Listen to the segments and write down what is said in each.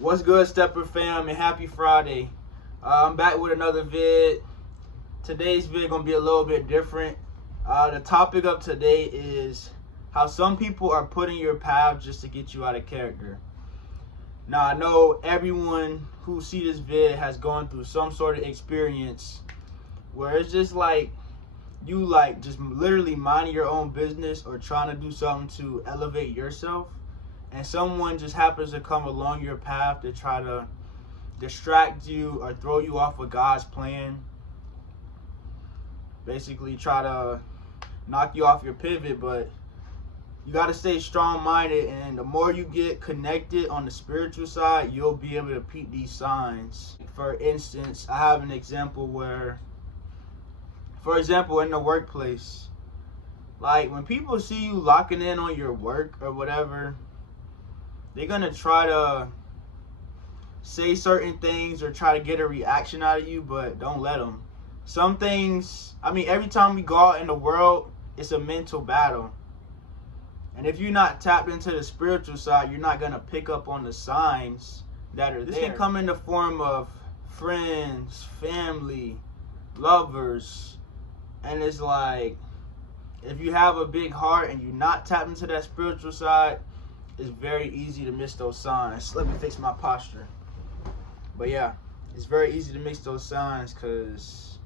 What's good, Stepper fam, and happy Friday. I'm back with another vid. Today's vid gonna be a little bit different. The topic of today is how some people are put in your path just to get you out of character. Now, I know everyone who see this vid has gone through some sort of experience where it's just like you just literally minding your own business or trying to do something to elevate yourself, and someone just happens to come along your path to try to distract you or throw you off of God's plan. Basically try to knock you off your pivot, but you got to stay strong-minded, and the more you get connected on the spiritual side, you'll be able to peep these signs. For instance, I have an example where, for example, in the workplace, like when people see you locking in on your work or whatever, they're going to try to say certain things or try to get a reaction out of you, but don't let them. Some things, every time we go out in the world, it's a mental battle. And if you're not tapped into the spiritual side, you're not going to pick up on the signs that are there. This can come in the form of friends, family, lovers. And it's like, if you have a big heart and you're not tapped into that spiritual side, it's very easy to miss those signs. Let me fix my posture. But yeah, it's very easy to miss those signs because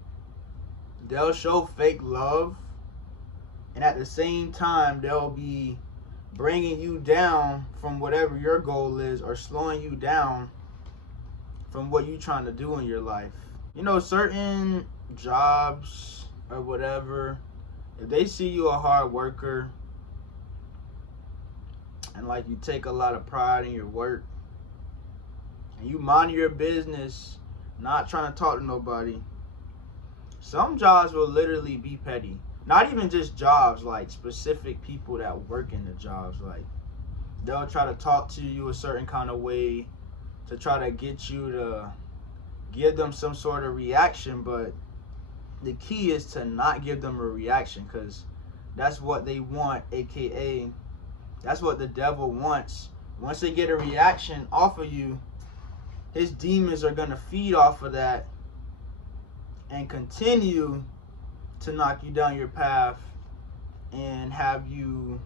they'll show fake love, and at the same time, they'll be bringing you down from whatever your goal is or slowing you down from what you're trying to do in your life. You know, certain jobs or whatever, if they see you a hard worker and like you take a lot of pride in your work and you mind your business, not trying to talk to nobody, some jobs will literally be petty. Not even just jobs, like specific people that work in the jobs. Like, they'll try to talk to you a certain kind of way to try to get you to give them some sort of reaction, but the key is to not give them a reaction, because that's what they want, aka that's what the devil wants. Once they get a reaction off of you, his demons are going to feed off of that and continue to knock you down your path and have you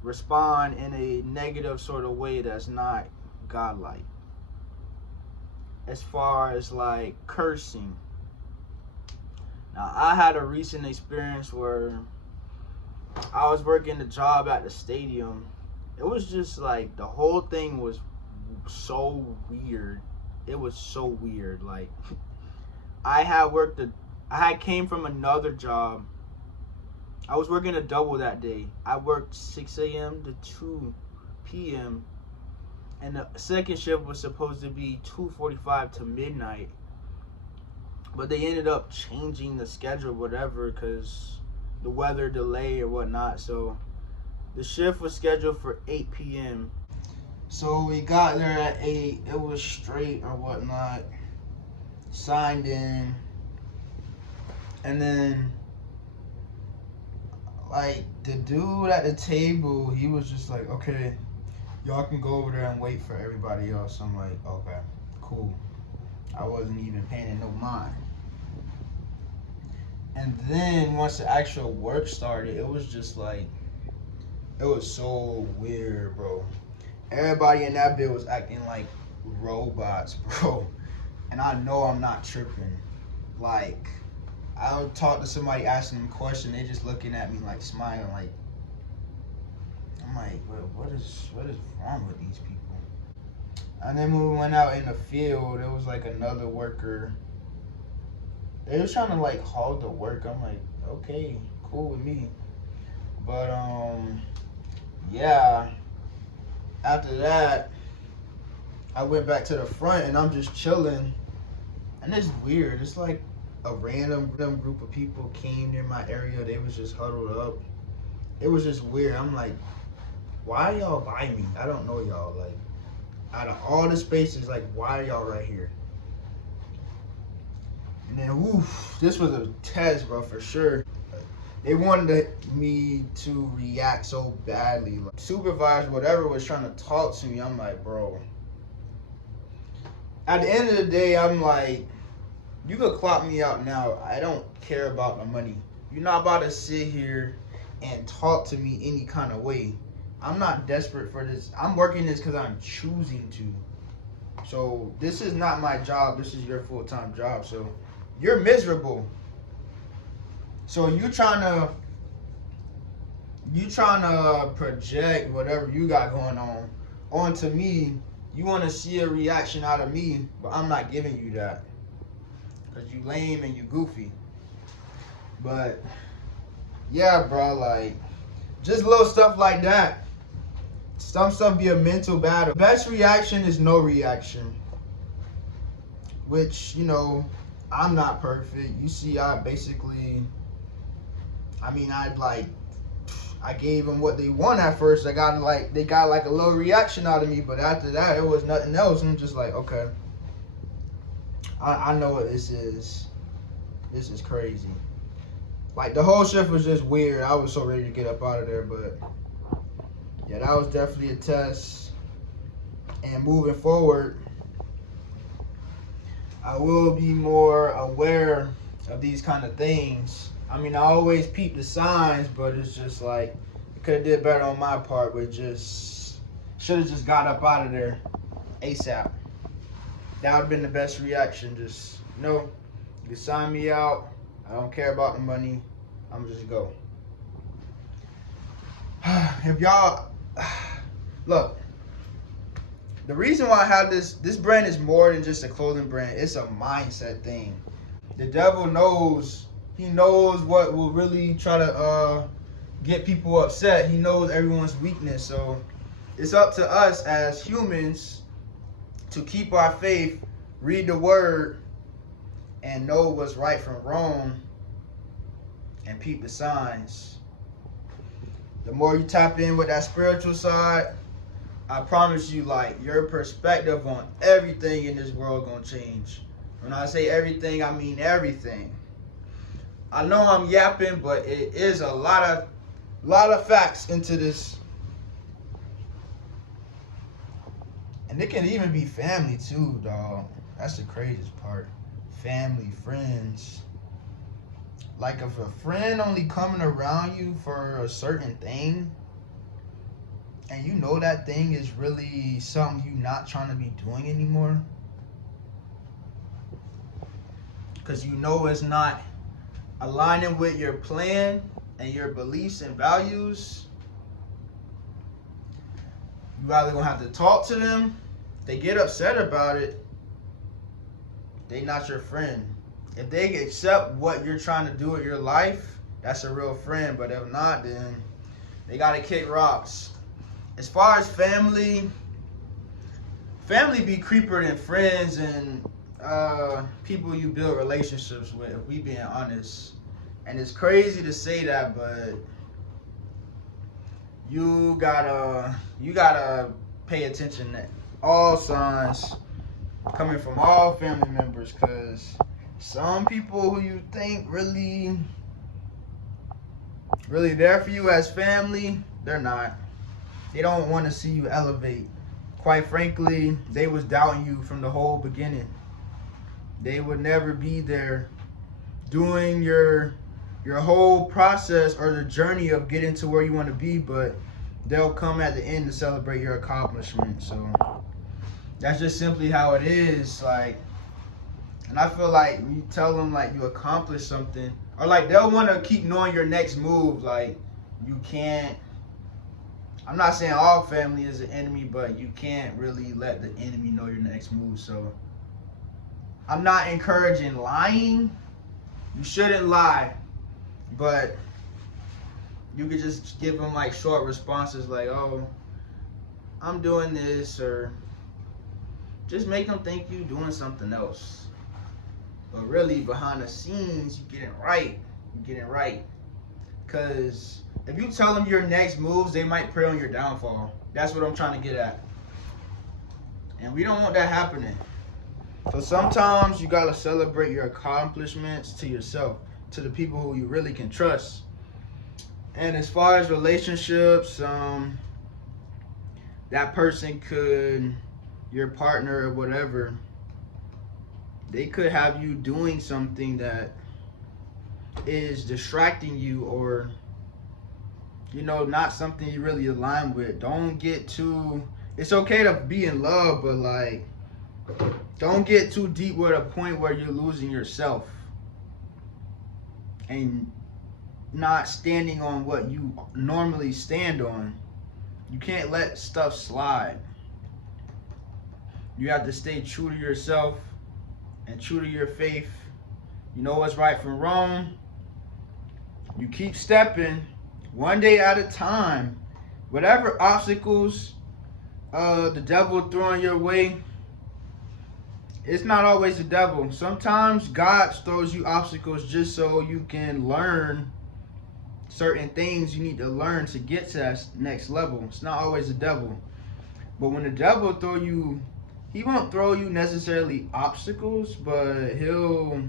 respond in a negative sort of way that's not godlike. As far as like cursing. Now, I had a recent experience where I was working a job at the stadium. It was just like the whole thing was so weird. It was so weird. Like, I had came from another job. I was working a double that day. I worked 6 a.m. to 2 p.m. And the second shift was supposed to be 2:45 to midnight. But they ended up changing the schedule, whatever, because the weather delay or whatnot. So the shift was scheduled for 8 p.m. So we got there at 8. It was straight or whatnot. Signed in. And then, like, the dude at the table, he was just like, okay, y'all can go over there and wait for everybody else. I'm like, okay, cool. I wasn't even paying it no mind. And then once the actual work started, it was just like, it was so weird, bro. Everybody in that bit was acting like robots, bro. And I know I'm not tripping. Like, I would talk to somebody, asking them a question, they just looking at me like smiling, like, I'm like, bro, what is wrong with these people? And then when we went out in the field, it was like another worker. They was trying to like hog the work. I'm like, okay, cool with me. But yeah. After that, I went back to the front and I'm just chilling. And it's weird. It's like a random group of people came near my area. They was just huddled up. It was just weird. I'm like, why are y'all by me? I don't know y'all. Like, out of all the spaces, like, why are y'all right here? And then, oof, this was a test, bro, for sure. They wanted me to react so badly. Like, supervisor, whatever, was trying to talk to me. I'm like, bro, at the end of the day, I'm like, you could clock me out now. I don't care about the money. You're not about to sit here and talk to me any kind of way. I'm not desperate for this. I'm working this because I'm choosing to. So this is not my job. This is your full-time job. So you're miserable. So you trying to project whatever you got going on onto me. You want to see a reaction out of me, but I'm not giving you that because you lame and you goofy. But yeah, bro, like just little stuff like that. Some stuff be a mental battle. Best reaction is no reaction, which, you know, I'm not perfect. You see, I gave them what they want at first. They got like a little reaction out of me, but after that, it was nothing else. I'm just like, okay, I know what this is. This is crazy. Like the whole shift was just weird. I was so ready to get up out of there, but yeah, that was definitely a test. And moving forward, I will be more aware of these kind of things. I mean, I always peep the signs, but it's just like, it could have did better on my part, but just should have just got up out of there ASAP. That would have been the best reaction. Just, no, you can sign me out. I don't care about the money. I'm just go. If y'all, look, the reason why I have this brand is more than just a clothing brand. It's a mindset thing. The devil knows. He knows what will really try to get people upset. He knows everyone's weakness. So it's up to us as humans to keep our faith, read the word, and know what's right from wrong, and peep the signs. The more you tap in with that spiritual side, I promise you, like, your perspective on everything in this world gonna change. When I say everything, I mean everything. I know I'm yapping, but it is a lot of facts into this. And it can even be family too, dog. That's the craziest part. Family, friends. Like if a friend only coming around you for a certain thing, and you know that thing is really something you're not trying to be doing anymore, because you know it's not aligning with your plan and your beliefs and values, you either gonna have to talk to them. They get upset about it, they not your friend. If they accept what you're trying to do with your life, that's a real friend. But if not, then they gotta kick rocks. As far as family be creeper than friends and people you build relationships with, if we being honest. And it's crazy to say that, but you gotta pay attention to all signs coming from all family members, because some people who you think really there for you as family, they're not. They don't want to see you elevate. Quite frankly, they was doubting you from the whole beginning. They would never be there doing your whole process or the journey of getting to where you want to be, but they'll come at the end to celebrate your accomplishment. So that's just simply how it is. Like, and I feel like when you tell them like you accomplished something, or like they'll want to keep knowing your next move. Like, you can't, I'm not saying all family is an enemy, but you can't really let the enemy know your next move. So I'm not encouraging lying. You shouldn't lie, but you could just give them like short responses like, oh, I'm doing this, or just make them think you doing something else. But really, behind the scenes, you getting right. You getting right. Because if you tell them your next moves, they might prey on your downfall. That's what I'm trying to get at. And we don't want that happening. So sometimes you gotta celebrate your accomplishments to yourself, to the people who you really can trust. And as far as relationships, that person could, your partner or whatever, They could have you doing something that is distracting you, or not something you really align with. Don't get too, it's okay to be in love, but like, don't get too deep with a point where you're losing yourself and not standing on what you normally stand on. You can't let stuff slide. You have to stay true to yourself and true to your faith. You know what's right from wrong. You keep stepping one day at a time. Whatever obstacles the devil throwing your way, it's not always the devil. Sometimes God throws you obstacles just so you can learn certain things you need to learn to get to that next level. It's not always the devil. But when the devil throw you, he won't throw you necessarily obstacles, but he'll,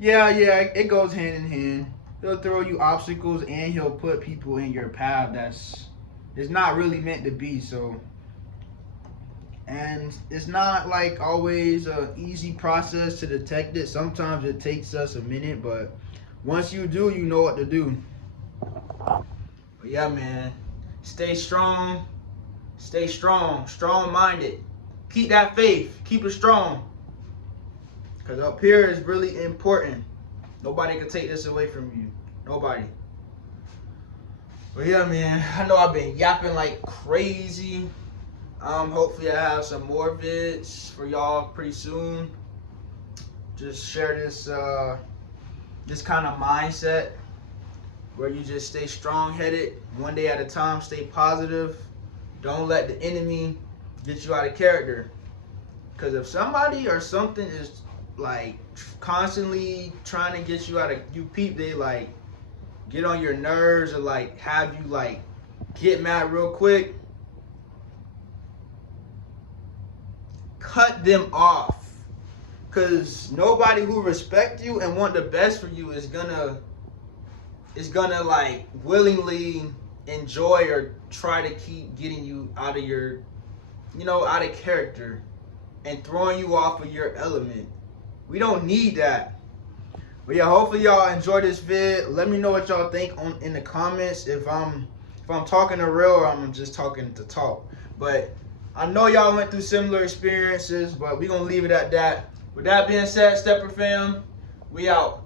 it goes hand in hand. He'll throw you obstacles and he'll put people in your path it's not really meant to be. So, and it's not like always an easy process to detect it. Sometimes it takes us a minute, but once you do, you know what to do. But yeah, man, stay strong, strong-minded. Keep that faith, keep it strong. Because up here is really important. Nobody can take this away from you. Nobody. But yeah, man, I know I've been yapping like crazy. Hopefully I have some more vids for y'all pretty soon. Just share this kind of mindset where you just stay strong-headed, one day at a time, stay positive. Don't let the enemy get you out of character. Because if somebody or something is like constantly trying to get you out of, they like get on your nerves or like have you like get mad real quick, cut them off. Because nobody who respect you and want the best for you is gonna like willingly enjoy or try to keep getting you out of your, out of character and throwing you off of your element. We don't need that. But yeah, hopefully y'all enjoy this vid. Let me know what y'all think in the comments, if I'm talking to real or I'm just talking to talk. But I know y'all went through similar experiences, but we're gonna leave it at that. With that being said, Stepper fam, we out.